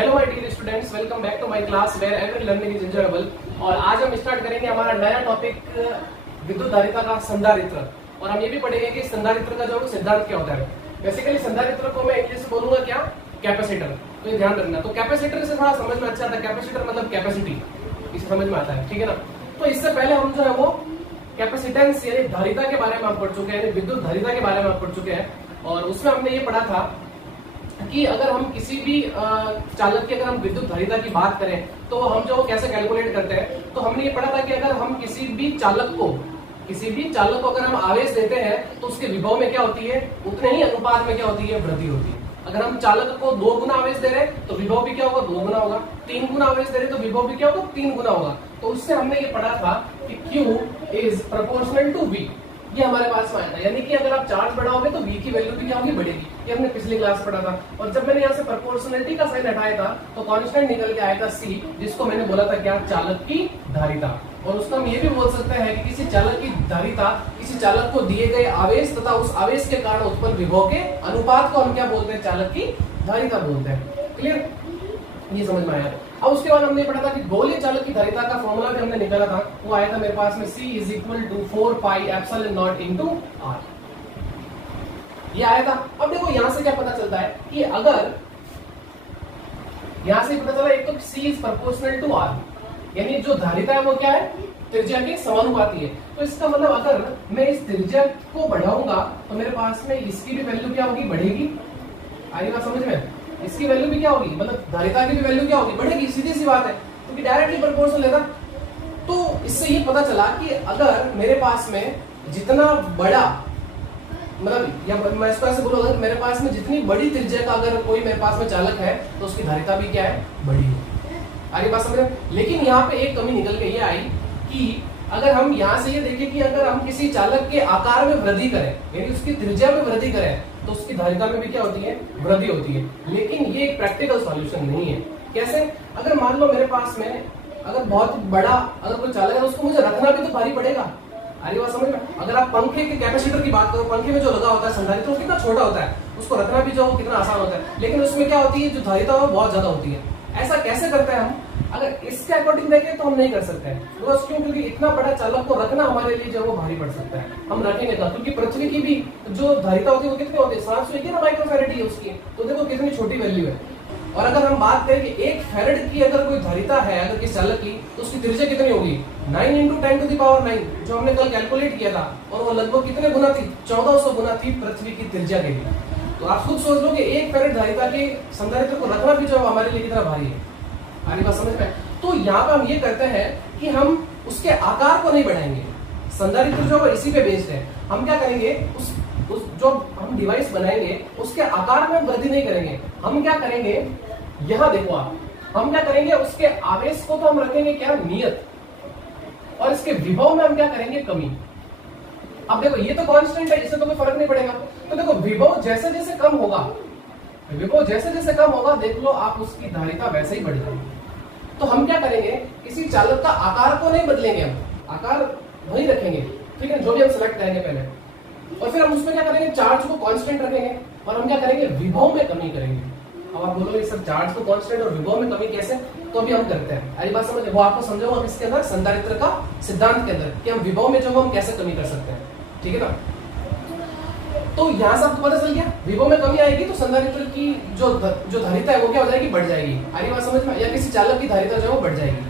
Hello my dear students, welcome back to my class where every learning is enjoyable. और आज हम start करेंगे हमारा नया टॉपिक विद्युत धारिता का संधारित्र। और हम ये भी पढ़ेंगे कि संधारित्र का जो सिद्धांत क्या होता है। बेसिकली संधारित्र को मैं इंग्लिश में बोलूंगा क्या, कैपेसिटर। तो ये ध्यान रखना। तो कैपेसिटर से थोड़ा समझ में अच्छा आता है। कैपेसिटर मतलब कैपेसिटी, इसे समझ में आता है, ठीक है ना। तो इससे पहले हम जो है वो कैपेसिटेंस यानी धारिता के बारे में हम पढ़ चुके हैं, विद्युत धारिता के बारे में हम पढ़ चुके हैं। और उसमें हमने ये पढ़ा था कि अगर हम किसी भी चालक की अगर हम विद्युत धारिता की बात करें तो हम जो कैसे कैलकुलेट करते हैं। तो हमने ये पढ़ा था कि अगर हम किसी भी चालक को अगर हम आवेश देते हैं तो उसके विभव में क्या होती है, उतने ही अनुपात में क्या होती है, वृद्धि होती है। अगर हम चालक को 2 गुना आवेश दे रहे हैं तो विभव भी क्या होगा, 2 गुना होगा। 3 गुना आवेश दे रहे तो विभव भी क्या होगा, 3 गुना होगा। तो उससे हमने ये पढ़ा था कि Q is proportional to V। ये हमारे पास में आया था, यानी कि अगर आप चार्ज बढ़ाओगे तो V की वैल्यू भी क्या होगी, बढ़ेगी। ये हमने पिछली क्लास पढ़ा था। और जब मैंने यहाँ से प्रोपोर्शनलिटी का साइन हटाया था तो कांस्टेंट निकल के आया था C, जिसको मैंने बोला था क्या, चालक की धारिता। और उसको हम ये भी बोल सकते हैं कि किसी चालक की धारिता किसी चालक को दिए गए आवेश तथा उस आवेश के कारण उत्पन्न विभव के अनुपात को हम क्या बोलते हैं, चालक की धारिता बोलते हैं। क्लियर, ये समझ में आया। अब उसके बाद हमने पढ़ा था कि गोलीय चालक की धारिता का फॉर्मूला भी हमने निकाला था। वो आया था मेरे पास में C is equal to 4 pi epsilon naught into R। ये आया था। अब देखो यहाँ से क्या पता चलता है कि अगर यहाँ से पता चला, एक तो C is proportional to R, यानी जो धारिता है वो क्या है, त्रिज्या के समानुपाती है। तो इसका मतलब अगर मैं इस त्रिज्या को बढ़ाऊंगा तो मेरे पास में इसकी भी वैल्यू क्या होगी, बढ़ेगी। आई बात समझ में, इसकी वैल्यू भी क्या होगी, मतलब धारिता की भी वैल्यू क्या होगी, बढ़ेगी। सीधी सी बात है, क्योंकि डायरेक्टली प्रोपोर्शनल है ना। तो इससे ये पता चला कि अगर मेरे पास में जितना बड़ा, मतलब या मैं इसको ऐसे बोलूंगा, मेरे पास में जितनी बड़ी त्रिज्या का अगर कोई मेरे पास में चालक है तो उसकी धारिता भी क्या है, बड़ी है। आगे बात समझ। लेकिन यहाँ पे एक कमी निकल के ये आई कि अगर हम यहाँ से ये देखें कि अगर हम किसी चालक के आकार में वृद्धि करें, यानी उसकी त्रिज्या में वृद्धि करें, तो उसकी धारिता में भी क्या होती है, वृद्धि होती है। लेकिन ये एक प्रैक्टिकल सॉल्यूशन नहीं है। कैसे, अगर मान लो मेरे पास में अगर बहुत बड़ा अगर कोई चालक है, उसको मुझे रखना भी तो भारी पड़ेगा। अरे बात समझ में। अगर आप पंखे के कैपेसिटर की बात करो, पंखे में जो लगा होता है संधारित्र, वो कितना छोटा होता है, उसको रखना भी जो कितना आसान होता है। लेकिन उसमें क्या होती है, जो धारिता है वो बहुत ज्यादा होती है। ऐसा कैसे करते हैं हम, अगर इसके अकॉर्डिंग देखें तो हम नहीं कर सकते हैं। क्यों, क्योंकि इतना बड़ा चालक को रखना हमारे लिए जो वो भारी पड़ सकता है। हम रखेंगे ना, क्योंकि पृथ्वी की भी जो धारिता होती है वो कितनी होती है, 711 माइक्रोफैरेड है उसकी। तो देखो कितनी छोटी वैल्यू है। और अगर हम बात करें कि 1 फैरेड की अगर कोई धारिता है अगर किसी चालक की, तो उसकी त्रिज्या कितनी होगी, 9 × 10⁹, जो हमने कल कैलकुलेट किया था। और वो लगभग कितने गुना थी, 1400 गुना थी पृथ्वी की त्रिज्या के लिए। तो आप खुद सोच लो कि 1 फैरेड धारिता के संधारित्र को रखना भी जो हमारे लिए कितना भारी है। आगे बात समझ में। तो यहाँ पे हम ये करते हैं कि हम उसके आकार को नहीं बढ़ाएंगे। संधारित्र जो है इसी पे बेस्ड है। हम क्या करेंगे, उस जो हम डिवाइस बनाएंगे उसके आकार में वृद्धि नहीं करेंगे। हम क्या करेंगे, यहाँ देखो आप, हम क्या करेंगे, उसके आवेश को तो हम रखेंगे क्या, नियत, और इसके विभव में हम क्या करेंगे, कमी। अब देखो ये तो कांस्टेंट है, इससे तो कोई फर्क नहीं पड़ेगा। तो देखो विभव जैसे जैसे कम होगा, विभव जैसे जैसे कम होगा, देख लो आप उसकी धारिता वैसे ही बढ़ जाएगी। तो हम क्या करेंगे, किसी चालक का आकार को नहीं बदलेंगे, हम आकार वही रखेंगे, ठीक है, जो भी हम सिलेक्ट करेंगे पहले। और फिर हम उसमें क्या करेंगे, चार्ज को कांस्टेंट रखेंगे। और हम क्या करेंगे, विभव में कमी करेंगे। अब आप बोलोगे सर चार्ज को कांस्टेंट और विभव में कमी कैसे, तो अभी हम करते हैं। अरे बात समझ, वो आपको समझाऊंगा इसके अंदर संधारित्र का सिद्धांत के अंदर कि हम विभव में जो हम कैसे कमी कर सकते हैं, ठीक है ना। तो यहाँ से आपको पता चल गया, विभव में कमी आएगी तो संधारित्र की जो धारिता है वो क्या हो जाएगी, बढ़ जाएगी। आगे बात समझ में, या किसी चालक की धारिता जो है वो बढ़ जाएगी।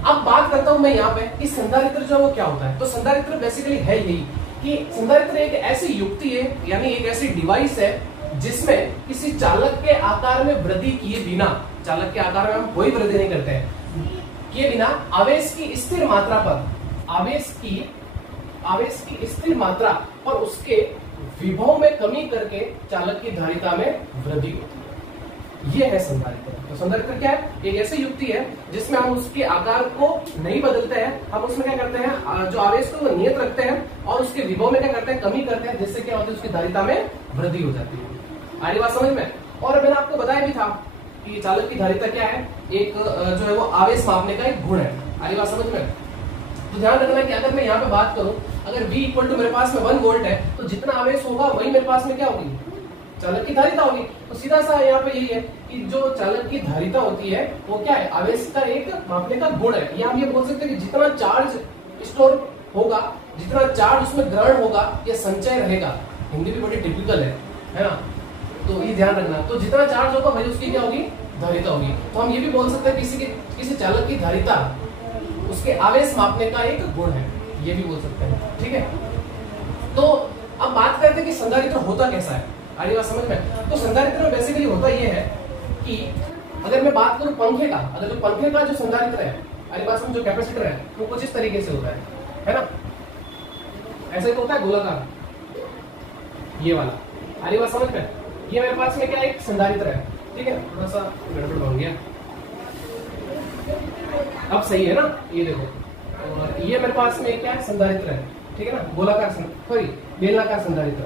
अब बात करता हूं मैं यहाँ पे कि संधारित्र जो है वो क्या होता है। तो संधारित्र बेसिकली है यही कि संधारित्र एक ऐसी युक्ति है, यानी एक ऐसी डिवाइस है जिसमें किसी चालक के आकार में वृद्धि किए बिना, चालक के आकार में हम कोई वृद्धि नहीं करते हैं, किए बिना आवेश की स्थिर मात्रा पर, आवेश की स्थिर मात्रा पर उसके विभव में कमी करके चालक की धारिता में वृद्धि होती है। ये है संधारित्र। तो संधारित्र क्या है, एक ऐसी युक्ति है जिसमें हम उसके आकार को नहीं बदलते हैं, हम उसमें क्या करते हैं, जो आवेश को नियत रखते हैं और उसके विभव में क्या करते हैं, कमी करते हैं, जिससे क्या होती है, उसकी धारिता में वृद्धि हो जाती है। आगे बात समझ में। और मैंने आपको बताया भी था कि चालक की धारिता क्या है, एक जो है वो आवेश मापने का एक गुण है। आगे बात समझ में। तो ध्यान रखना कि अगर मैं यहाँ पे बात करूं, अगर V इक्वल टू मेरे पास में 1 वोल्ट है, तो जितना आवेश होगा वही मेरे पास में क्या होगी, चालक की धारिता होगी। तो सीधा सा यहाँ पे यही है कि जो चालक की धारिता होती है वो क्या है, आवेश का एक मापने का गुण है। या हम ये बोल सकते हैं कि जितना चार्ज स्टोर होगा, जितना चार्ज उसमें ग्रहण होगा या संचय रहेगा, हिंदी भी बड़ी टिपिकल है ना, तो ये ध्यान रखना। तो जितना चार्ज होगा भाई उसकी क्या होगी, धारिता होगी। तो हम ये भी बोल सकते हैं किसी चालक की धारिता उसके आवेश मापने का एक गुण है, ये भी बोल सकते हैं। ठीक है, तो अब बात करते हैं कि संधारित्र होता कैसा है। आड़ी बात समझ में? तो संधारित्र में बेसिकली होता ये है कि अगर मैं बात करूं पंखे का, अगर जो पंखे का जो संधारित्र है, आड़ी बात समझ, जो कैपेसिटर है वो कुछ इस तरीके से होता है ना, ऐसे तो होता है गोलाकार, ये वाला। आड़ी बात समझ में? ये मेरे पास में क्या एक संधारित्र है, ठीक है, थोड़ा सा गड़बड़ हो गया, अब सही है ना, ये देखो। और ये मेरे पास में क्या है, संधारित्र है, ठीक है ना, गोलाकार सॉरी बेलनाकार संधारित्र।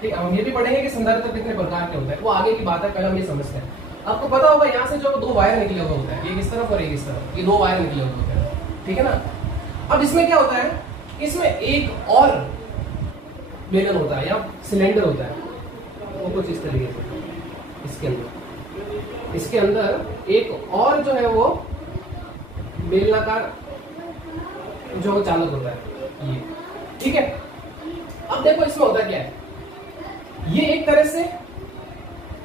ठीक, हम ये भी पढ़ेंगे कि संधारित्र कितने प्रकार के होते हैं, वो आगे की बात है, पहले हम ये समझते हैं। आपको पता होगा यहाँ से जो दो वायर निकले हुए होते हैं, एक इस तरफ और एक इस तरफ, ये दो वायर निकले हुए होते हैं, ठीक है ना। अब इसमें क्या होता है, इसमें एक और बेलन होता है या सिलेंडर होता है, वो कुछ इस तरीके से इसके अंदर एक और जो है वो बेलनाकार जो चालक होता है ये, ठीक है। अब देखो इसमें होता क्या है, ये एक तरह से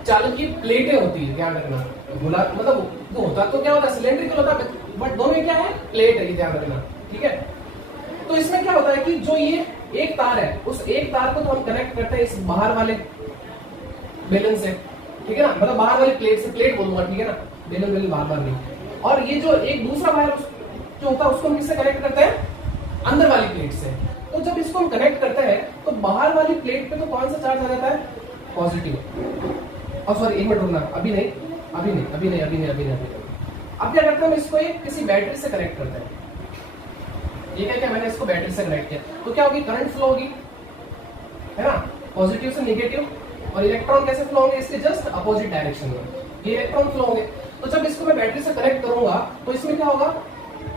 चालक की प्लेटें होती है, ध्यान रखना। गोला मतलब वो होता तो क्या होता है, सिलेंड्रिकल होता है, बट दोनों में क्या है, प्लेट है, ये ध्यान रखना, ठीक है। तो इसमें क्या होता है कि जो ये एक तार है, उस एक तार को तो हम कनेक्ट करते हैं इस बाहर वाले बेलन से, ठीक है ना, मतलब बाहर वाली प्लेट से, प्लेट बोलूंगा, ठीक है ना, बेलन बार बार नहीं। और ये जो एक दूसरा वायर जो होता है उसको हम किससे कनेक्ट करते हैं, अंदर वाली प्लेट से। तो जब इसको हम कनेक्ट करते हैं तो बाहर वाली प्लेट पे तो कौन सा चार्ज आ जाता है, पॉजिटिव। और सॉरी एक मिनट रुकना, अभी नहीं। अब क्या करते हैं, हम इसको एक किसी बैटरी से कनेक्ट करते हैं। ये क्या मैंने इसको बैटरी से कनेक्ट किया तो क्या होगी, करंट फ्लो होगी, है ना, पॉजिटिव से निगेटिव। और इलेक्ट्रॉन कैसे फ्लो होंगे, इसके जस्ट अपोजिट डायरेक्शन में ये इलेक्ट्रॉन फ्लो होंगे। तो जब इसको मैं बैटरी से कनेक्ट करूंगा तो इसमें क्या होगा,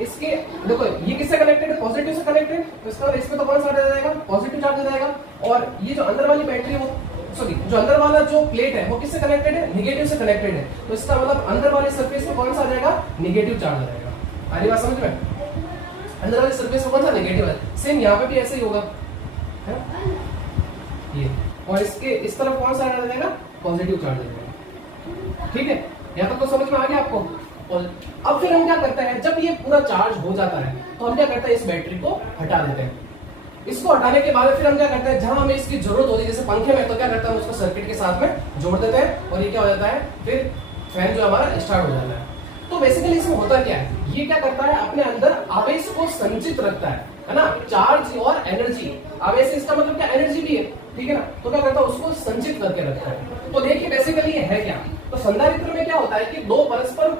इसके देखो ये किससे कनेक्टेड है, पॉजिटिव से कनेक्टेड, तो इसका इसमें तो कौन सा आ जाएगा, पॉजिटिव चार्ज आ जाएगा। और ये जो अंदर वाली बैटरी है वो सॉरी जो अंदर वाला जो प्लेट है वो किससे कनेक्टेड है, निगेटिव से कनेक्टेड है। तो इसका मतलब अंदर वाले सरफेस पे कौन सा आ जाएगा, निगेटिव चार्ज आ जाएगा। आगे बात समझ में, अंदर वाले सरफेस पे कौन सा, निगेटिव है। सेम यहाँ पे भी ऐसे ही होगा, है ये। और इसके इस तरफ कौन सा आ जाएगा, पॉजिटिव चार्ज आ जाएगा, ठीक है। यहाँ तक तो समझ में आ गया आपको। अब फिर हम क्या करते हैं, जब ये पूरा चार्ज हो जाता है तो हम क्या करते हैं, इस बैटरी को हटा देते हैं। इसको हटाने के बाद फिर हम क्या करते हैं, जहां हमें इसकी जरूरत होती है, जैसे पंखे में, तो क्या करते हैं, हम उसको सर्किट के साथ में जोड़ देते हैं और ये क्या हो जाता है, फिर फैन जो हमारा स्टार्ट हो जाता है। तो बेसिकली इसमें होता क्या है, ये क्या करता है, अपने अंदर आवेश को संचित रखता है ना, चार्ज और एनर्जी। आवेश इसका मतलब क्या, एनर्जी भी है, ठीक है ना। तो क्या करता है, उसको संचित करके रखता है। तो देखिए बेसिकली ये है क्या, तो संधारित्र में क्या होता है कि दो परस्पर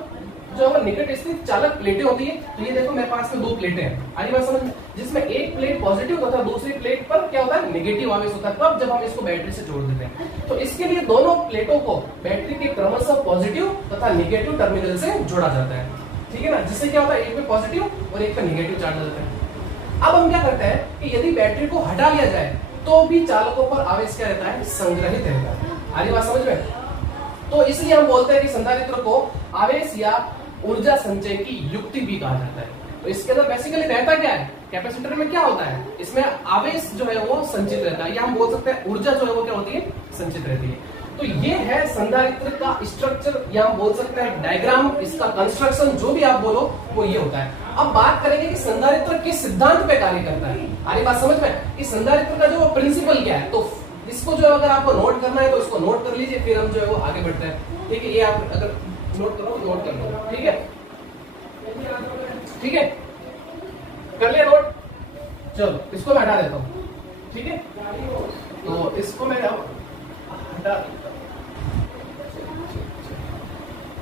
जो हमारे निकट स्थित चालक प्लेटें होती है। तो ये देखो मेरे पास में दो प्लेटें हैं, आगे बात समझ, जिसमें एक प्लेट पॉजिटिव होता है, दूसरी प्लेट पर क्या होता है, नेगेटिव आवेश होता है, तब जब हम इसको बैटरी से जोड़ देते हैं। तो इसके लिए दोनों प्लेटों को बैटरी के क्रमशः पॉजिटिव तथा निगेटिव टर्मिनल से जोड़ा जाता है, ठीक है ना, जिससे क्या होता है, एक पे पॉजिटिव और एक पे निगेटिव चार्ज होता है। अब हम क्या करते हैं कि यदि बैटरी को हटा लिया जाए तो भी चालकों पर आवेश क्या रहता है, संग्रहित रहता है। आगे बात समझ में, तो इसलिए हम बोलते हैं कि संधारित्र को आवेश या ऊर्जा संचय की युक्ति भी कहा जाता है। तो इसके अंदर बेसिकली रहता क्या है, कैपेसिटर में क्या होता है, इसमें आवेश जो है वो संचित रहता है, या हम बोल सकते हैं ऊर्जा जो है वो क्या होती है, संचित रहती है। तो ये है संधारित्र का स्ट्रक्चर, या हम बोल सकते हैं डायग्राम, इसका कंस्ट्रक्शन जो भी आप बोलो वो ये होता है। अब बात करेंगे कि संधारित्र किस सिद्धांत पे कार्य करता है। आगे बात समझ में, कि संधारित्र का जो प्रिंसिपल क्या है, तो इसको जो अगर आपको नोट करना है तो इसको नोट कर लीजिए, फिर हम जो है वो आगे बढ़ते हैं, ठीक है। ये आप अगर नोट करो तो नोट कर लो, ठीक है, ठीक है, कर लिया नोट। चलो इसको मैं हटा देता हूँ, ठीक है, तो इसको मैं अब हटा,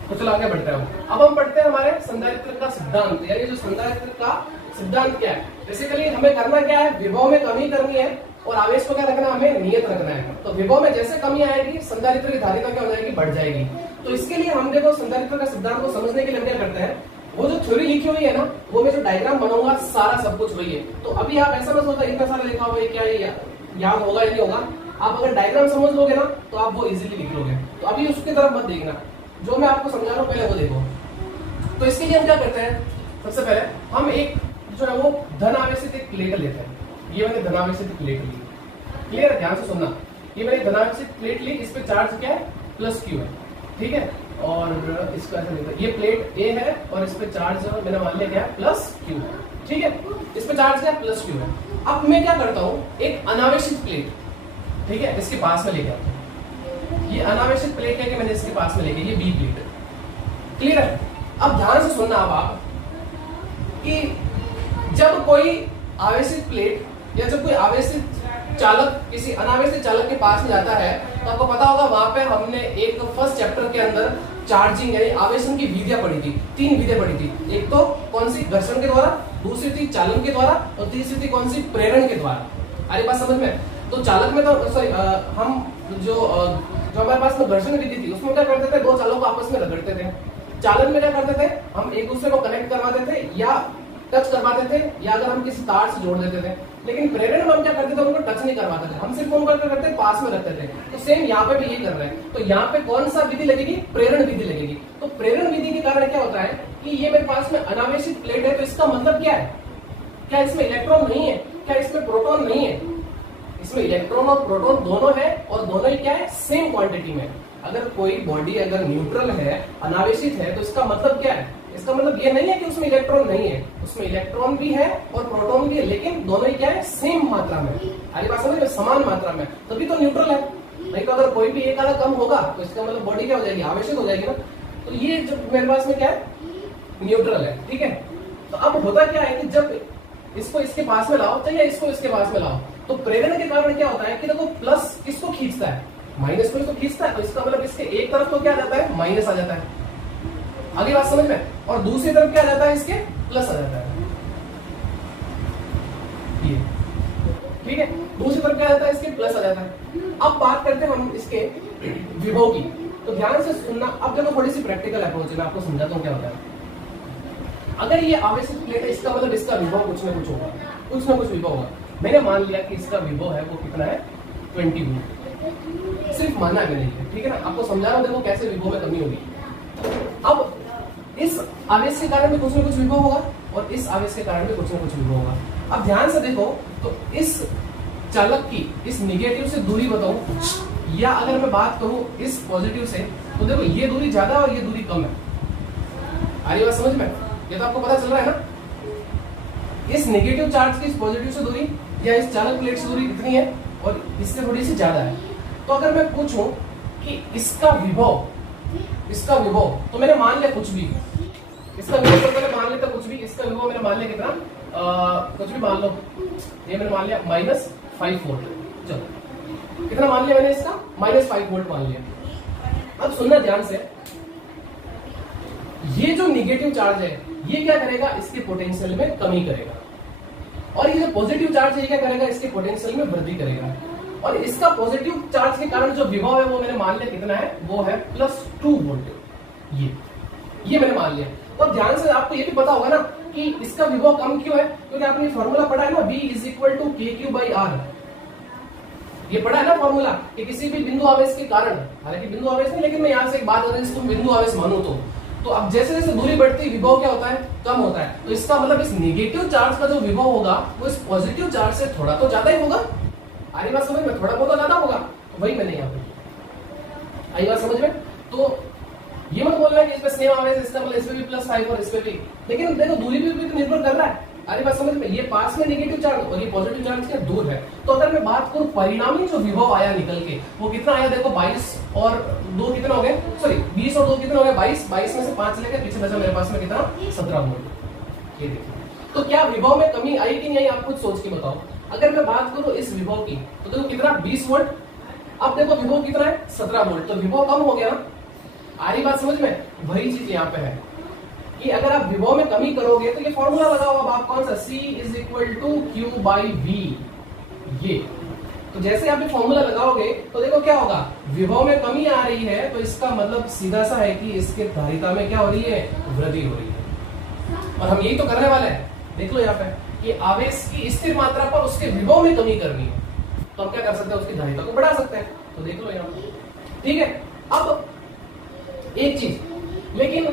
तो चलो आगे बढ़ते हैं। अब हम पढ़ते हैं हमारे संधारित्र का सिद्धांत, यानी जो संधारित्र का सिद्धांत क्या है। बेसिकली हमें करना क्या है, विभव में कमी करनी है और आवेश को क्या रखना है, हमें नियत रखना है। तो विभव में जैसे कमी आएगी, संधारित्र की धारिता क्या हो जाएगी, बढ़ जाएगी। तो इसके लिए हम देखो संधारित्र का सिद्धांत को समझने के लिए क्या करते हैं, वो जो थ्योरी लिखी हुई है ना, वो मैं जो डायग्राम बनाऊंगा सारा सब कुछ वही है। तो अभी आप ऐसा मत सोचो इतना सारा लिखा हुआ है, क्या ये याद होगा या नहीं होगा, आप अगर डायग्राम समझ लोगे ना तो आप वो इजीली लिख लोगे। तो अभी उसकी तरफ मत देखना, जो मैं आपको समझा रहा हूँ पहले वो देखो। तो इसके लिए हम क्या करते हैं, सबसे पहले हम एक जो है वो धन आवेशित एक प्लेट लेते हैं। ये मैंने धन आवेशित प्लेट ली, क्लियर है, ध्यान से सुनना। ये मैंने धन आवेशित प्लेट ली, इस पे चार्ज क्या है, प्लस क्यू है, ठीक है। और इसका ऐसा लिखा, ये प्लेट ए है और इस पे चार्ज मैंने मान लिया क्या है, प्लस क्यू है, ठीक है। इस पे चार्ज क्या है, प्लस क्यू है। अब मैं क्या करता हूँ, एक अनावेशित प्लेट, ठीक है, इसके पास में लेके आता हूँ। ये अनावेशित प्लेट है कि मैंने इसके पास में लेके, ये बी प्लेट, क्लियर है। अब ध्यान से सुनना अब आप कि जब कोई आवेशित प्लेट या जब कोई आवेशित चालक किसी अनावेशित चालक के पास में जाता है तो आपको पता होगा वहां पे हमने एक फर्स्ट चैप्टर के अंदर चार्जिंग यानी आवेशन की विधियां पढ़ी थी, 3 विधियां पढ़ी थी। एक तो कौन सी, घर्षण के द्वारा, दूसरी थी चालन के द्वारा और तीसरी थी कौन सी, प्रेरण के द्वारा। अरे बात समझ में। तो चालक में तो सॉरी हम जो हमारे पास में घर्षण विधि थी उसमें क्या करते थे, 2 चालकों को आपस में रगड़ते थे। चालन में क्या करते थे, हम एक दूसरे को कनेक्ट करवाते थे या टच करवाते थे या अगर हम किसी तार से जोड़ देते थे। लेकिन प्रेरण में हम क्या करते थे, उनको टच नहीं करवाते थे, हम सिर्फ उनको क्या करते थे, पास में रखते थे। तो सेम यहाँ पे भी ये कर रहे हैं। तो यहाँ पे कौन सा विधि लगेगी, प्रेरण विधि लगेगी। तो प्रेरण विधि के कारण क्या होता है कि ये मेरे पास में अनावेशित प्लेट है, तो इसका मतलब क्या है, क्या इसमें इलेक्ट्रॉन नहीं है, क्या इसमें प्रोटॉन नहीं है। इसमें इलेक्ट्रॉन और प्रोटॉन दोनों है और दोनों ही क्या है, सेम क्वांटिटी में। अगर कोई बॉडी अगर न्यूट्रल है, अनावेशित है, तो इसका मतलब क्या है, इसका मतलब ये नहीं है कि उसमें इलेक्ट्रॉन नहीं है, उसमें इलेक्ट्रॉन भी है और प्रोटॉन भी है, लेकिन दोनों ही क्या है, सेम मात्रा में। अरे बात समझ में, समान मात्रा में, तभी तो न्यूट्रल है। नहीं तो अगर कोई भी एक आधा कम होगा तो इसका मतलब बॉडी क्या हो जाएगी, आवेशित हो जाएगी ना। तो ये जो मेरे पास में क्या है, न्यूट्रल है, ठीक है। तो अब होता क्या है कि जब इसको इसके पास में लाओ चाहिए इसको इसके पास में लाओ, तो प्रेरण के कारण क्या होता है कि देखो प्लस किसको खींचता है, माइनस को इसको खींचता है। तो इसका मतलब इसके एक तरफ तो क्या आ जाता है, माइनस आ जाता है, आगे बात समझ में, और दूसरी तरफ क्या आ जाता है, इसके प्लस आ जाता है, ये ठीक है। दूसरी तरफ क्या आ जाता है, इसके प्लस आ जाता है। अब बात करते हैं हम इसके विभव की, तो ध्यान से सुनना। अब देखो थोड़ी सी प्रैक्टिकल अप्रोच है, मैं आपको समझाता हूँ क्या होता है। अगर ये आवेशित प्लेट है, इसका मतलब इसका विभव कुछ ना कुछ होगा, कुछ ना कुछ विभव होगा। मैंने मान लिया कि इसका विभव है वो कितना है, 20 वोल्ट, सिर्फ मानना है मैंने, ठीक है ना। आपको समझा रहा हूं देखो कैसे विभव में कमी होगी। अब इस आवेश के कारण भी कुछ ना कुछ विभव होगा और इस आवेश के कारण भी कुछ ना कुछ विभव होगा। अब ध्यान से देखो, तो इस चालक की इस निगेटिव से दूरी बताऊं, या अगर मैं बात करूं इस पॉजिटिव से, तो देखो ये दूरी ज्यादा है और ये दूरी कम है। आ रही बात समझ में, ये तो आपको पता चल रहा है ना। इस नेगेटिव चार्ज की इस पॉजिटिव से दूरी या इस चालक प्लेट से दूरी इतनी है और इससे थोड़ी सी ज्यादा है। तो अगर मैं पूछूं कि इसका विभव तो मैंने मान लिया कुछ भी, इसका विभव तो मैंने मान लिया था कुछ भी, इसका विभव मैंने मान लिया कितना, कुछ भी मान लो, ये मैंने मान लिया -5 वोल्ट। चलो कितना मान लिया मैंने इसका, -5 वोल्ट मान लिया। अब सुनना ध्यान से, ये जो निगेटिव चार्ज है ये क्या करेगा, इसके पोटेंशियल में कमी करेगा, और ये जो पॉजिटिव चार्ज है ये क्या करेगा, इसके पोटेंशियल में वृद्धि करेगा। और इसका पॉजिटिव चार्ज के कारण जो विभव है वो मैंने मान लिया कितना है, वो है +2 वोल्ट। ये मैंने मान लिया। तो ध्यान से आपको ये भी पता होगा ना कि इसका विभव कम क्यों है, क्योंकि आपने फॉर्मूला पढ़ा है ना, V = KQ/R। ये पढ़ा है ना फॉर्मूला कि किसी भी बिंदु आवेश के कारण, हालांकि बिंदु आवेश नहीं, लेकिन मैं यहाँ से एक बात अगर इसको बिंदु आवेश मानू तो अब जैसे जैसे दूरी बढ़ती विभव क्या होता है, कम होता है। तो इसका मतलब इस नेगेटिव चार्ज का जो विभव होगा वो इस पॉजिटिव चार्ज से थोड़ा तो ज्यादा ही होगा। आई बात समझ में, थोड़ा बहुत ज्यादा होगा, तो वही मैंने यहाँ पे, आई बात समझ में। तो ये मत बोलना कि इसमें सेम आवेश, इसका मतलब इसमें भी +5 और इसमें भी, लेकिन देखो दूरी भी तो निर्भर कर रहा है। अरे बात समझ में, ये पास में नेगेटिव चार्ज और ये पॉजिटिव चार्ज क्या दूर है। तो अगर मैं बात करूं परिणामी जो विभव आया निकल के, वो कितना आया, देखो 22 और 2 कितना हो गए, सॉरी 20 और 2 कितना हो गया, 22 में से 5 लेकर पीछे बचा मेरे पास में कितना, 17 वोल्ट। ये देखो, तो क्या विभव में कमी आई कि नहीं, आप कुछ सोच के बताओ। अगर मैं बात करूं इस विभव की, तो देखो कितना, 20 वोल्ट। अब देखो विभव कितना है, 17 वोल्ट, तो विभव कम हो गया ना। आ रही बात समझ में, वही चीज यहाँ पे है कि अगर आप विभव में कमी करोगे तो ये फॉर्मूला लगाओ अब आप, कौन सा, C = Q/V। ये तो जैसे आप ये फॉर्मूला लगाओगे तो देखो क्या होगा, विभव में कमी आ रही है तो इसका मतलब सीधा सा है कि इसके धारिता में क्या हो रही है, वृद्धि हो रही है। और हम यही तो करने वाले हैं। देख लो यहाँ पे कि आवेश की स्थिर मात्रा पर उसके विभव में कमी करनी है। तो हम क्या कर सकते हैं, उसकी धारिता को बढ़ा सकते हैं। तो देख लो यहाँ, ठीक है। अब एक चीज, लेकिन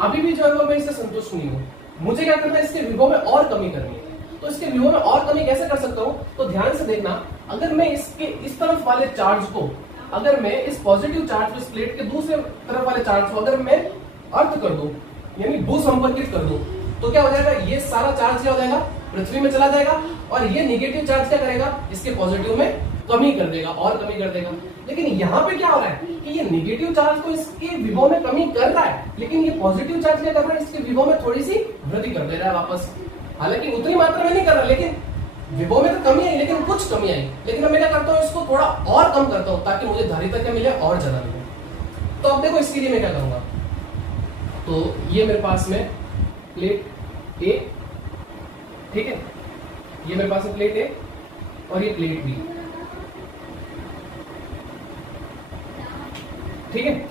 अभी भी जो है वो मैं इससे संतुष्ट नहीं हूं, मुझे क्या करना है, इसके विभव में और कमी करनी है। तो इसके विभव में और कमी कैसे कर सकता हूं, तो ध्यान से देखना, अगर मैं इसके इस तरफ वाले चार्ज को, अगर मैं इस पॉजिटिव चार्ज को इस प्लेट के दूसरे तरफ वाले चार्ज को अगर मैं अर्थ कर दूं, यानी भूसंपर्कित कर दूं, तो क्या हो जाएगा, ये सारा चार्ज क्या हो जाएगा, पृथ्वी में चला जाएगा, और ये निगेटिव चार्ज क्या करेगा, इसके पॉजिटिव में कमी कर देगा, और कमी कर देगा। लेकिन यहाँ पे क्या हो रहा है कि ये निगेटिव चार्ज तो इसके विभव में कमी कर रहा है, लेकिन ये पॉजिटिव चार्ज क्या कर रहा है, इसके विभव में थोड़ी सी वृद्धि कर दे रहा है वापस। हालांकि उतनी मात्रा में नहीं कर रहा, लेकिन विभव में तो कमी आई, लेकिन कुछ कमी आई। लेकिन अब मैं क्या करता हूँ, इसको थोड़ा और कम करता हूँ ताकि मुझे धारिता क्या मिले, और ज्यादा मिले। तो अब देखो इसके लिए मैं क्या करूंगा, तो ये मेरे पास में प्लेट ए, ठीक है, ये मेरे पास में प्लेट ए और ये प्लेट बी, ठीक है।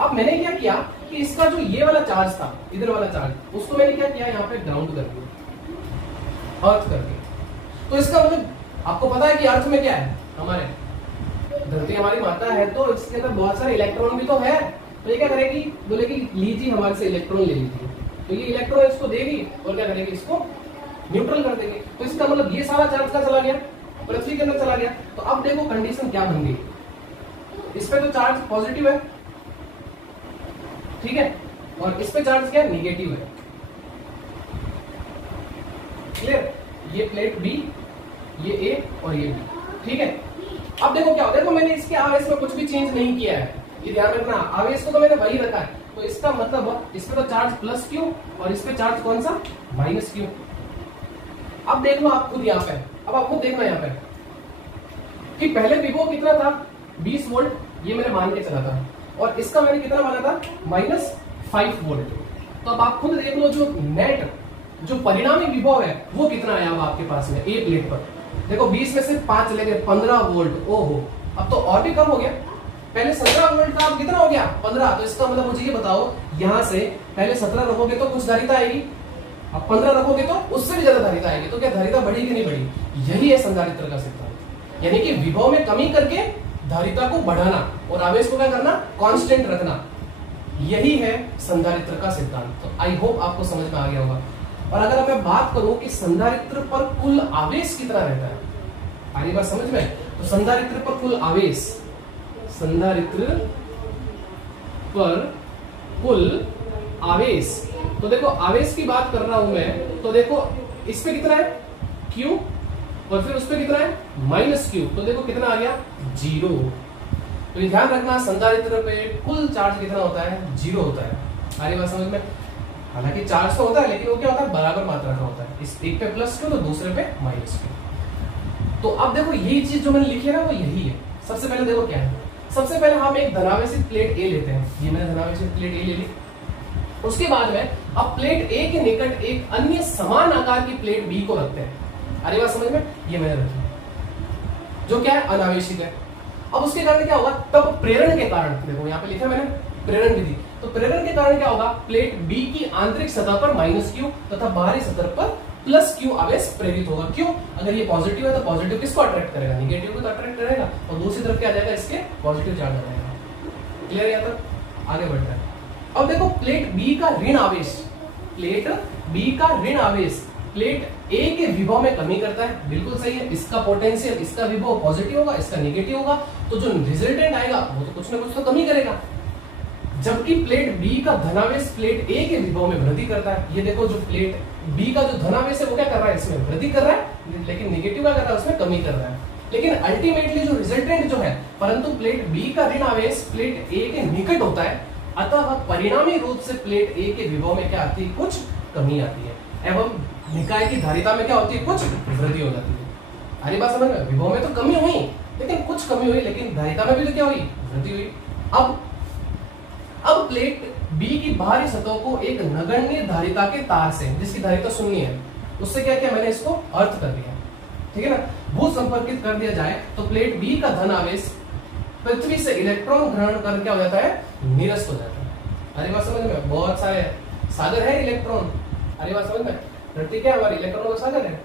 अब मैंने क्या किया कि इसका जो ये वाला चार्ज था, इधर वाला चार्ज, उसको मैंने क्या किया, यहाँ पे ग्राउंड कर दिया, अर्थ कर दिया। तो इसका मतलब आपको पता है कि अर्थ में क्या है, हमारे धरती हमारी माता है, तो इसके अंदर बहुत सारे इलेक्ट्रॉन भी तो है। तो ये क्या करेगी, बोलेगी लीजिए हमारे से इलेक्ट्रॉन ले लीजिए, तो ये इलेक्ट्रॉन इसको देगी और क्या करेगी, इसको न्यूट्रल कर देगी। तो इसका मतलब ये सारा चार्ज का चला गया, पृथ्वी के अंदर चला गया। तो अब देखो कंडीशन क्या बन गई, इस पे तो चार्ज पॉजिटिव है, ठीक है, और इस पे चार्ज क्या है, निगेटिव है। क्लियर, ये प्लेट बी, ये ए और ये बी, ठीक है। अब देखो क्या होता है, तो मैंने इसके आवेश में कुछ भी चेंज नहीं किया है, ये ध्यान रखना, आवेश को तो मैंने वही रखा है। तो इसका मतलब इस पे तो चार्ज प्लस क्यू और इस पे चार्ज कौन सा, माइनस क्यू। अब देख लो आप खुद यहाँ पे, अब आप खुद देखना यहाँ पे कि पहले विभव कितना था, 20 वोल्ट, ये मैंने मान के चला था, और इसका मैंने कितना माना था, -5 वोल्ट। तो अब आप खुद देख लो, जो नेट जो परिणामी विभव है वो कितना आया अब आपके पास में ए प्लेट पर। देखो 20 में से 5 चले गए, 15 वोल्ट। ओहो, अब तो और भी कम हो गया, पहले 17 वोल्ट था, अब कितना हो गया, 15। तो इसका मतलब मुझे ये बताओ, यहां से पहले 17 रखोगे तो कुछ धारिता आएगी, अब 15 रखोगे तो उससे भी ज्यादा धारिता आएगी। तो क्या धारिता बढ़ी कि नहीं बढ़ी, यही है संधारित्र का सिद्धांत, यानी कि विभव में कमी करके धारिता को बढ़ाना और आवेश को क्या करना, कांस्टेंट रखना, यही है संधारित्र का सिद्धांत। तो आई होप आपको समझ में आ गया होगा। और अगर मैं बात करूं कि संधारित्र पर कुल आवेश कितना रहता है, आ रही बात समझ में, तो संधारित्र पर कुल आवेश, संधारित्र पर कुल आवेश, तो देखो आवेश की बात कर रहा हूं मैं, तो देखो इस पे कितना है, Q, और फिर उस पे कितना है, -Q। तो देखो कितना आ गया, 0। तो ये ध्यान रखना, संधारित्र पे कुल चार्ज कितना होता है, 0 होता है। आ रही बात समझ में, हालांकि चार्ज तो होता है, लेकिन वो क्या होता है, बराबर मात्रा का होता है, इस एक पे +Q तो दूसरे पे -Q। तो अब देखो यही चीज जो मैंने लिखी है ना, वो यही है। सबसे पहले देखो क्या है, सबसे पहले हम एक धनावेशित प्लेट ए लेते हैं, ये मैंने धनावेशित प्लेट ए ले ली। उसके बाद में अब प्लेट ए के निकट एक अन्य समान आकार की प्लेट बी को रखते हैं। अरे बात समझ में, ये मैंने रखी, जो क्या है, अनावेशित है। अब उसके कारण क्या होगा, तब प्रेरण के कारण, देखो यहाँ पे लिखा मैंने प्रेरण विधि, तो प्रेरण के कारण क्या होगा, प्लेट बी की आंतरिक सतह पर -Q तथा बाहरी सतह पर +Q आवेश प्रेरित होगा। क्यों, अगर ये पॉजिटिव है तो पॉजिटिव किसको अट्रैक्ट करेगा, निगेटिव को तो अट्रैक्ट करेगा, और दूसरी तरफ क्या आ जाएगा, इसके पॉजिटिव चार्ज आ जाएगा। क्लियर, यहाँ तक आगे बढ़ता है। अब देखो प्लेट बी का ऋण आवेश, प्लेट बी का ऋण आवेश प्लेट ए के विभव में कमी करता है, बिल्कुल सही है। इसका पोटेंशियल, इसका विभव पॉजिटिव होगा, इसका निगेटिव होगा, तो जो रिजल्टेंट आएगा वो तो कुछ ना कुछ तो कमी करेगा। जबकि प्लेट बी का धनावेश प्लेट ए के विभव में वृद्धि करता है। ये देखो जो प्लेट बी का जो धनावेश है वो क्या कर रहा है, इसमें वृद्धि कर रहा है, लेकिन निगेटिव क्या कर रहा है, उसमें कमी कर रहा है। लेकिन अल्टीमेटली जो रिजल्टेंट जो है, परंतु प्लेट बी का ऋण आवेश प्लेट ए के निकट होता है, अतः परिणामी रूप से प्लेट ए के विभव में क्या आती है, कुछ कमी आती है, एवं निकाय की धारिता में क्या होती है, कुछ वृद्धि हो जाती है। हरी बात समझ में, विभव में तो कमी हुई, लेकिन कुछ कमी हुई, लेकिन धारिता में भी तो क्या हुई, वृद्धि हुई। अब प्लेट बी की बाहरी सतह को एक नगण्य धारिता के तार से, जिसकी धारिता 0 है, उससे क्या किया मैंने, इसको अर्थ कर दिया, ठीक है ना, भू संपर्कित कर दिया जाए, तो प्लेट बी का धन आवेश पृथ्वी से इलेक्ट्रॉन ग्रहण कर क्या हो जाता है, निरस्त हो जाता है। अरे बात समझ में, बहुत सारे सागर है इलेक्ट्रॉन, अरे बात समझ में, धरती क्या है हमारी, इलेक्ट्रॉन का सागर है,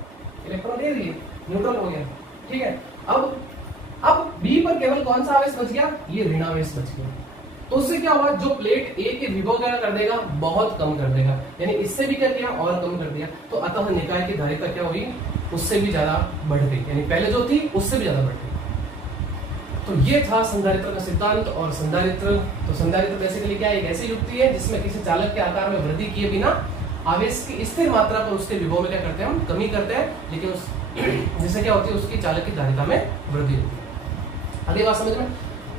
इलेक्ट्रॉन दे रही है, न्यूट्रल हो गया, ठीक है। अब बी पर केवल कौन सा आवेश बच गया, ये ऋणावेश बच गया। तो उससे क्या हुआ, जो प्लेट ए के विभव क्या कर देगा, बहुत कम कर देगा, यानी इससे भी क्या किया और कम कर दिया। तो अतः निकाय की धारिता क्या हुई, उससे भी ज्यादा बढ़ गई, यानी पहले जो थी उससे भी ज्यादा बढ़ गई। तो ये था संधारित्र का सिद्धांत। और संधारित्र बेसिकली क्या है, एक ऐसी युक्ति है जिसमें किसी चालक के आकार में वृद्धि किए बिना आवेश की स्थिर मात्रा पर उसके विभव में क्या करते हैं, हम कमी करते हैं, लेकिन जिससे क्या होती है, उसकी चालक की धारिता में वृद्धि होती है। अगली बात समझ में,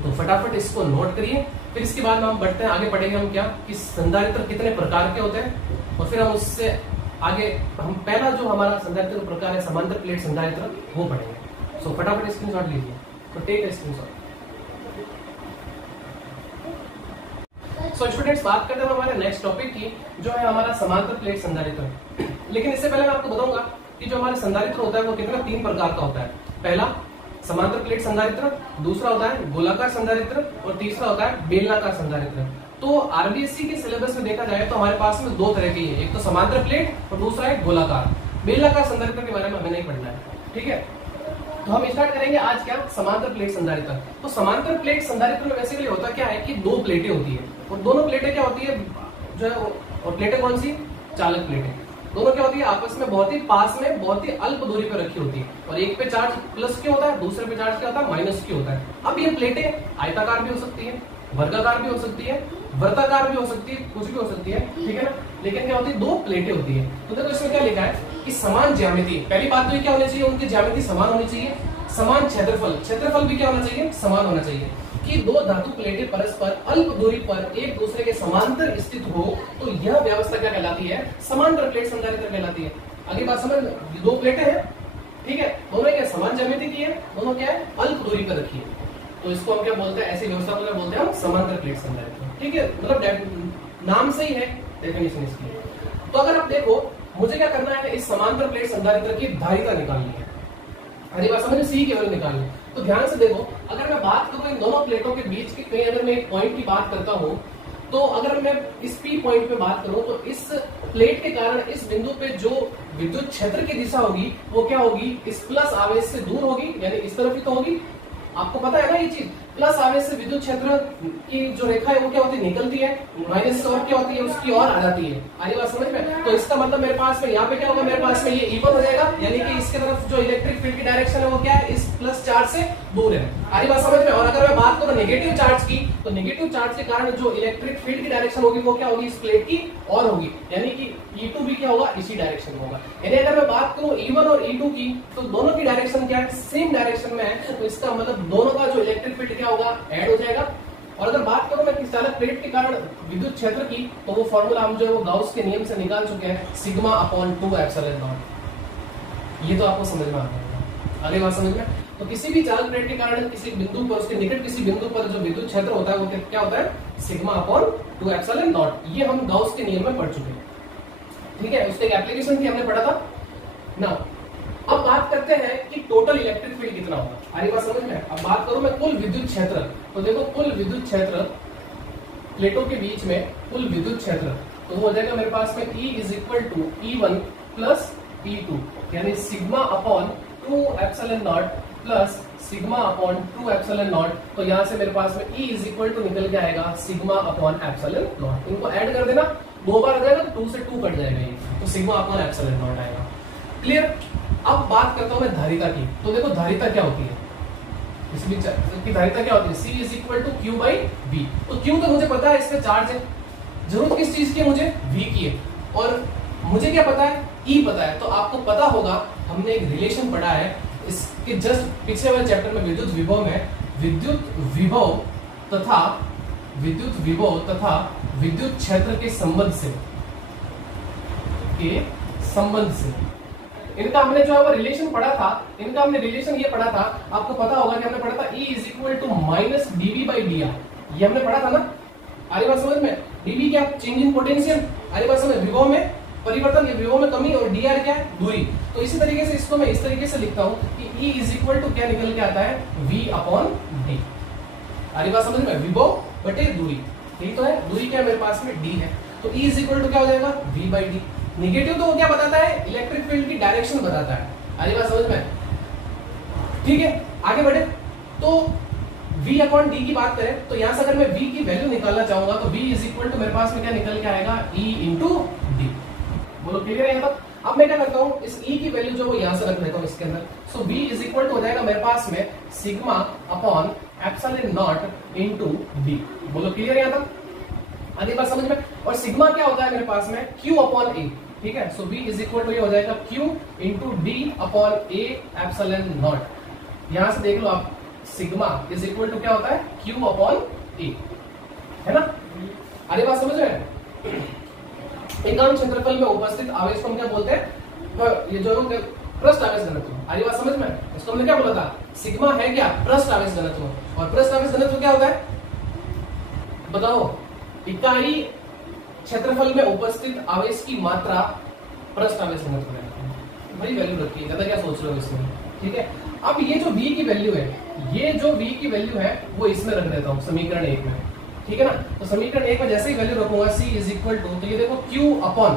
तो फटाफट इसको नोट करिए। फिर इसके बाद हम बढ़ते हैं, आगे पढ़ेंगे हम क्या कि संधारित्र कितने प्रकार के होते हैं, और फिर हम उससे आगे हम पहला जो हमारा संधारित्र का प्रकार है समांतर प्लेट संधारित्र, वो पढ़ेंगे। सो फटाफट स्क्रीनशॉट लीजिए, तो take a screenshot. So students, बात करते हैं हमारे नेक्स्ट टॉपिक की, जो है हमारा समांतर प्लेट संधारित्र। लेकिन इससे पहले मैं आपको बताऊंगा कि जो हमारा संधारित्र होता है वो कितना 3 प्रकार का होता है। पहला समांतर प्लेट संधारित्र, दूसरा होता है गोलाकार संधारित्र, और तीसरा होता है बेलनाकार संधारित्र। तो आरबीएससी के सिलेबस में देखा जाए तो हमारे पास में 2 तरह की है, एक तो समांतर प्लेट और दूसरा है गोलाकार। बेलनाकार संधारित्र के बारे में हमें नहीं पढ़ना है, ठीक है। तो हम स्टार्ट करेंगे आज क्या, समांतर प्लेट संधारित्र। तो समांतर प्लेट संधारित्र में बेसिकली होता क्या है कि 2 प्लेटें होती है, और दोनों प्लेटें क्या होती है जो है, और प्लेटें कौन सी, चालक प्लेटें। दोनों क्या होती है, आपस में बहुत ही पास में, बहुत ही अल्प दूरी पर रखी होती है, और एक पे चार्ज प्लस क्यों होता है, दूसरे पे चार्ज क्या होता है, माइनस क्यों होता है। अब ये प्लेटें आयताकार भी हो सकती है, वर्गाकार भी हो सकती है, वृत्ताकार भी हो सकती है, कुछ भी हो सकती है, ठीक है ना। लेकिन क्या होती है, 2 प्लेटें होती है। तो देखो इसमें क्या लिखा है कि समान ज्यामिति, पहली बात तो ये क्या होनी चाहिए, उनकी ज्यामिति समान होनी चाहिए। समान क्षेत्रफल भी क्या होना चाहिए, समान होना चाहिए। कि 2 धातु प्लेटें परस्पर अल्प दूरी पर एक दूसरे के समांतर स्थित हो, तो यह व्यवस्था क्या कहलाती है, समांतर प्लेट संधारित्र कहलाती है। अगली बात समझ, 2 प्लेटें हैं, ठीक है, दोनों क्या समान ज्यामिति की है, दोनों क्या है अल्प दूरी पर रखी है, तो इसको हम क्या बोलते हैं, ऐसी व्यवस्था को क्या बोलते हैं हम, समांतर प्लेट संधारित्र, ठीक है। मतलब नाम से ही है डेफिनेशन इसकी। तो अगर आप देखो, मुझे क्या करना है, इस समांतर प्लेट संधारित्र की धारिता निकालनी है। अरे बात समझ, सी की वैल्यू निकालनी। तो ध्यान से देखो, अगर मैं बात करूं इन दोनों प्लेटों के बीच की, कहीं अगर मैं एक पॉइंट की बात करता हूं, तो अगर मैं इस पी पॉइंट पे बात करूं, तो इस प्लेट के कारण इस बिंदु पे जो विद्युत क्षेत्र की दिशा होगी वो क्या होगी, इस प्लस आवेश से दूर होगी, यानी इस तरफ ही तो होगी। आपको पता है ना ये चीज, प्लस आवेश से विद्युत क्षेत्र की जो रेखा है वो क्या होती है, निकलती है, माइनस से और क्या होती है, उसकी और आ जाती है। आगे बात समझ में। तो इसका मतलब मेरे पास में यहाँ पे क्या होगा, मेरे पास में ये इवन हो जाएगा, यानी कि इसके तरफ जो इलेक्ट्रिक फील्ड की डायरेक्शन है वो क्या है, इस प्लस चार्ज से दूर है। आगे बात समझ में। और अगर मैं बात करूं नेगेटिव चार्ज की, तो नेगेटिव चार्ज के कारण जो इलेक्ट्रिक फील्ड की डायरेक्शन होगी वो क्या होगी, इस प्लेट की और होगी, यानी कि E2 भी क्या होगा, इसी डायरेक्शन में होगा। यानी अगर मैं बात करूं E1 और E2 की, तो दोनों की डायरेक्शन क्या है, सेम डायरेक्शन में है। तो इसका मतलब दोनों का जो इलेक्ट्रिक फील्ड क्या होगा, ऐड हो जाएगा। और अगर बात करूं मैं किस चालक प्लेट के कारण विद्युत क्षेत्र की, तो वो फॉर्मूला हम जो है वो गाउस के नियम से निकाल चुके हैं, सिग्मा अपॉन 2 एप्सिलॉन नॉट। ये तो आपको समझ में आ गया। आगे बात समझ में। तो किसी भी चालक प्लेट के कारण किसी बिंदु पर, उसके निकट किसी बिंदु पर जो विद्युत क्षेत्र होता है वो क्या होता है, सिग्मा अपॉन 2 एप्सिलॉन नॉट। ये हम गाउस के नियम में पढ़ चुके हैं, ठीक है। उसके एप्लीकेशन भी हमने पढ़ा था ना। अब बात करते हैं कि टोटल इलेक्ट्रिक फील्ड कितना होगा। आगे बात समझ में। अब बात करूं मैं कुल विद्युत क्षेत्र, तो देखो कुल विद्युत क्षेत्र प्लेटों के बीच में, कुल विद्युत क्षेत्र तो हो जाएगा मेरे पास में E is equal to E1 plus E2, यानी sigma upon 2 epsilon naught plus sigma upon 2 epsilon naught. तो यहाँ से मेरे पास में E इज इक्वल टू निकल के आएगा सिग्मा अपॉन एप्सिलॉन नॉट। इनको ऐड कर देना, 2 बार आ जाएगा तो 2 से 2 कट जाएगा ये, तो सिग्मा अपॉन एप्सिलॉन नॉट आएगा। क्लियर। अब बात करता हूं मैं धारिता की। तो देखो धारिता क्या होती है, इसकी धारिता क्या होती है, C is equal to Q by V। तो Q तो मुझे पता है, इस पे चार्ज है, जरूरत किस चीज की है मुझे, V की है। और मुझे क्या पता है, E पता है। तो आपको पता होगा, हमने एक रिलेशन पढ़ा है इसके जस्ट पिछले वाले चैप्टर में, विद्युत विभव में विद्युत विभव तथा विद्युत क्षेत्र के संबंध से इनका हमने जो है वो रिलेशन पढ़ा था। इनका हमने रिलेशन ये पढ़ा था, आपको पता होगा कि हमने पढ़ा था E is equal to minus dV by dr, ये हमने पढ़ा था ना। आगे बात समझ में। dV क्या, चेंज इन पोटेंशियल। आगे बात समझ, विभव में परिवर्तन, ये विभव में कमी, और dr क्या है, दूरी। तो इसी तरीके से इसको मैं इस तरीके से लिखता हूं कि E इज इक्वल टू क्या निकल के आता है, V अपॉन d। आगे बात समझ में, विभव बटे दूरी, यही तो है। दूरी क्या है मेरे पास में, d है। तो E इज इक्वल टू क्या हो जाएगा, V बाई d। निगेटिव तो वो क्या बताता है, इलेक्ट्रिक फील्ड की डायरेक्शन बताता है। आगे बात समझ में। ठीक है, आगे बढ़े। तो v अपॉन डी की बात करें तो यहां से अगर मैं v की वैल्यू निकालना चाहूंगा तो v इज इक्वल टू मेरे पास में क्या निकल के आएगा, e इंटू डी। बोलो क्लियर है यहाँ तक? अब मैं क्या करता हूँ, इस e की वैल्यू जो वो यहां से रख देता हूँ इसके अंदर। सो v इज इक्वल टू हो जाएगा मेरे पास में sigma upon epsilon not into D. बोलो क्लियर है यहाँ तक? आगे बात समझ में। और सिग्मा क्या होता है मेरे पास में, q अपॉन ए। ठीक है, सो v इज इक्वल टू ये हो जाएगा q into D upon A epsilon not. यहां से देख लो आप, सिग्मा इज इक्वल टू क्या होता है, q अपॉन ए, है ना? आगे बात समझ में। एकांक क्षेत्रफल में उपस्थित आवेश को हम क्या बोलते हैं, ये जो पृष्ठ आवेश घनत्व। आगे बात समझ में। इसको हमने क्या बोला था, सिग्मा है क्या, पृष्ठ आवेश घनत्व। और पृष्ठ आवेश घनत्व क्या होता है बताओ, इकाई क्षेत्रफल में उपस्थित आवेश की मात्रा पृष्ठ आवेश घनत्व है। वही वैल्यू रखी है, ज्यादा क्या सोच रहे हो इसमें। ठीक है, अब ये जो v की वैल्यू है, ये जो v की वैल्यू है वो इसमें रख देता हूं समीकरण 1 में। ठीक है ना, तो समीकरण 1 में जैसे ही वैल्यू रखूंगा c इज इक्वल टू, तो ये देखो q अपॉन,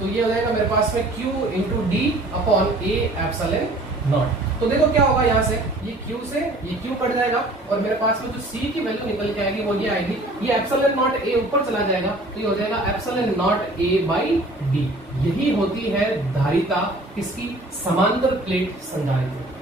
तो ये हो जाएगा मेरे पास में q into D upon A epsilon naught. तो देखो क्या होगा, यहाँ से ये q से ये q कट जाएगा और मेरे पास में जो c की वैल्यू निकल के आएगी वो ये आएगी, ये एप्सिलॉन नॉट a ऊपर चला जाएगा तो ये हो जाएगा epsilon not a by D. यही होती है धारिता किसकी, समांतर प्लेट संधारित्र।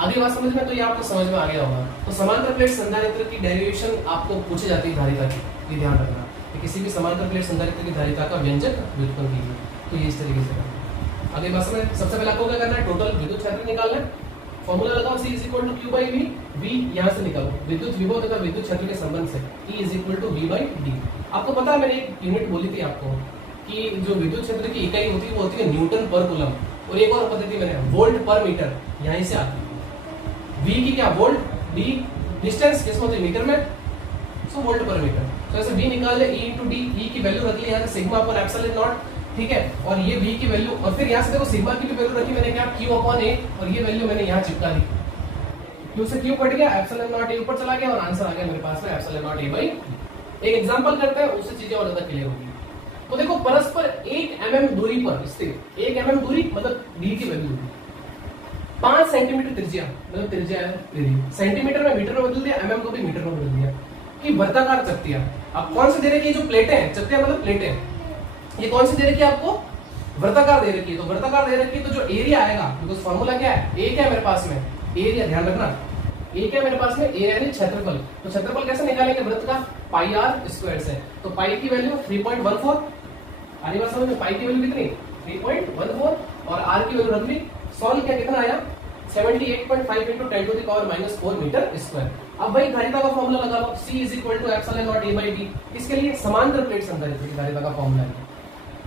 आगे बात समझ में, तो ये आपको समझ में आ गया होगा। तो समांतर प्लेट संधारित्र की डेरिवेशन आपको पूछी जाती है धारिता की, ये ध्यान रखना कि किसी भी समांतर प्लेट संधारित्र की धारिता का व्यंजक व्युत्पन्न कीजिए। तो ये इस तरीके से करना। आगे बात समझ, सबसे पहले आपको क्या करना है, टोटल विद्युत क्षेत्र निकालना है। फॉर्मूला लगाओ, C is equal to Q by V, V यहाँ से निकालो विद्युत विभव तथा विद्युत क्षेत्र के संबंध से, E is equal to V by D. आपको पता है मैंने एक यूनिट बोली थी आपको कि जो विद्युत क्षेत्र की इकाई होती है वो होती है न्यूटन पर कूलम, और एक और पद्धति मैंने वोल्ट पर मीटर, यहीं से आती है। V की क्या, वोल्ट, D डिस्टेंस किसमें होती है, मीटर में, सो वोल्ट पर मीटर। तो ऐसे V निकाल ले, E इंटू डी, E की वैल्यू रख ली यहाँ से सिग्मा अपॉन एप्सिलॉन नॉट। ठीक है, और ये V की वैल्यू, और फिर यहाँ से देखो सिग्मा की भी वैल्यू रखी मैंने क्या, Q अपॉन ए, और ये वैल्यू मैंने यहाँ चिपका दी। Q से Q कट गया, एप्सिलॉन नॉट ए ऊपर चला गया और आंसर आ गया मेरे पास में एप्सिलॉन नॉट ए बाई। एक एग्जांपल करते हैं, उससे चीजें और ज्यादा क्लियर होगी। तो देखो परस्पर 1 mm दूरी पर स्थित, 1 mm दूरी मतलब D की वैल्यू 5 सेंटीमीटर त्रिज्या, मतलब त्रिज्या है सेंटीमीटर में मीटर में बदल दिया, mm को भी मीटर में बदल दिया, कि वर्ताकार चकतियां। अब कौन सी दे रखी है, जो प्लेटें हैं, चकतियां मतलब प्लेटें, ये कौन सी दे रखी है आपको, वर्ताकार दे रखी है। तो वर्ताकार दे रखी है तो जो एरिया आएगा, बिकॉज फॉर्मूला क्या है, ए क्या है मेरे पास में, एरिया, ध्यान रखना, ए क्या है मेरे पास में, एरिया यानी क्षेत्रफल। तो क्षेत्रफल कैसे निकालेंगे, वृत्त का पाई आर स्क्वायर से। तो पाई की वैल्यू 3.14, आगे बात समझ में, पाई की वैल्यू कितनी 3.14 और आर की वैल्यू रख ली। सॉल्व किया, कितना आया 78.5 into 10 to the power -4 metre square. अब भाई धारिता का फॉर्मूला लगा लो, C is equal to epsilon naught A by D. इसके लिए समांतर प्लेट संधारित्र की धारिता का फॉर्मूला है।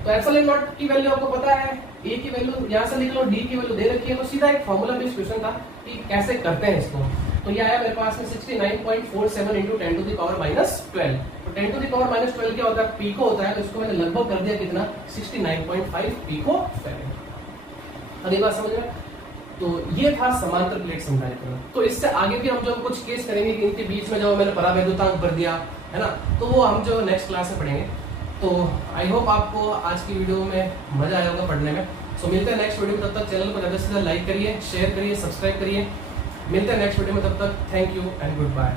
तो एप्सिलॉन नॉट की वैल्यू आपको पता है, ए की वैल्यू यहाँ से लिख लो, डी की वैल्यू दे रखी है, तो सीधा एक फॉर्मूला बेस्ड क्वेश्चन था कि कैसे करते हैं इसको। तो ये आया मेरे पास में 69.47 इंटू 10 टू द पावर -12। तो 10 टू द पावर -12 क्या होता है, पीको होता है, तो इसको मैंने लगभग कर दिया कितना, 69.5 पीको फैरेड। अगली बात समझ में। तो ये था समांतर प्लेट संधारित्र। तो इससे आगे भी हम जो कुछ केस करेंगे कि इनके बीच में जो मैंने परावैद्युतांक भर दिया है ना, तो वो हम जो नेक्स्ट क्लास में पढ़ेंगे। तो आई होप आपको आज की वीडियो में मजा आया होगा पढ़ने में। सो मिलते हैं नेक्स्ट वीडियो में, तब तक चैनल को ज्यादा से ज्यादा लाइक करिए, शेयर करिए, सब्सक्राइब करिए। मिलते हैं नेक्स्ट वीडियो में, तब तक thank you and good bye.